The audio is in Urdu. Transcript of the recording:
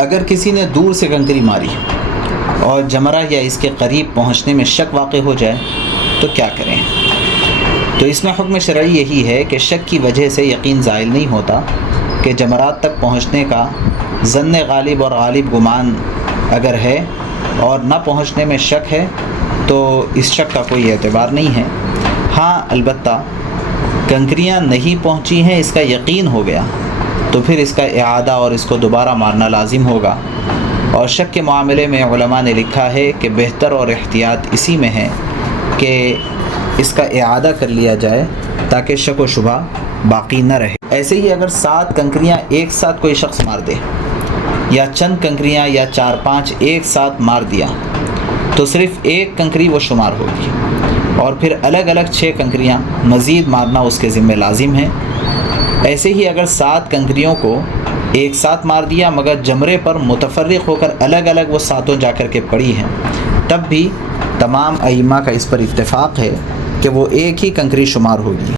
اگر کسی نے دور سے کنکری ماری اور جمرہ یا اس کے قریب پہنچنے میں شک واقع ہو جائے تو کیا کریں؟ تو اس میں حکم شرعی یہی ہے کہ شک کی وجہ سے یقین زائل نہیں ہوتا کہ جمرات تک پہنچنے کا ظن غالب اور غالب گمان اگر ہے اور نہ پہنچنے میں شک ہے تو اس شک کا کوئی اعتبار نہیں ہے۔ ہاں البتہ کنکریاں نہیں پہنچی ہیں اس کا یقین ہو گیا تو پھر اس کا اعادہ اور اس کو دوبارہ مارنا لازم ہوگا، اور شک کے معاملے میں علماء نے لکھا ہے کہ بہتر اور احتیاط اسی میں ہے کہ اس کا اعادہ کر لیا جائے تاکہ شک و شبہ باقی نہ رہے۔ ایسے ہی اگر 7 کنکریاں ایک ساتھ کوئی شخص مار دے یا چند کنکریاں یا 4-5 ایک ساتھ مار دیا تو صرف ایک کنکری وہ شمار ہوگی، اور پھر الگ الگ 6 کنکریاں مزید مارنا اس کے ذمہ لازم ہے۔ ایسے ہی اگر 7 کنکریوں کو ایک ساتھ مار دیا مگر جمرے پر متفرق ہو کر الگ الگ وہ 7 جا کر کے پڑی ہیں، تب بھی تمام ائمہ کا اس پر اتفاق ہے کہ وہ ایک ہی کنکری شمار ہوگی۔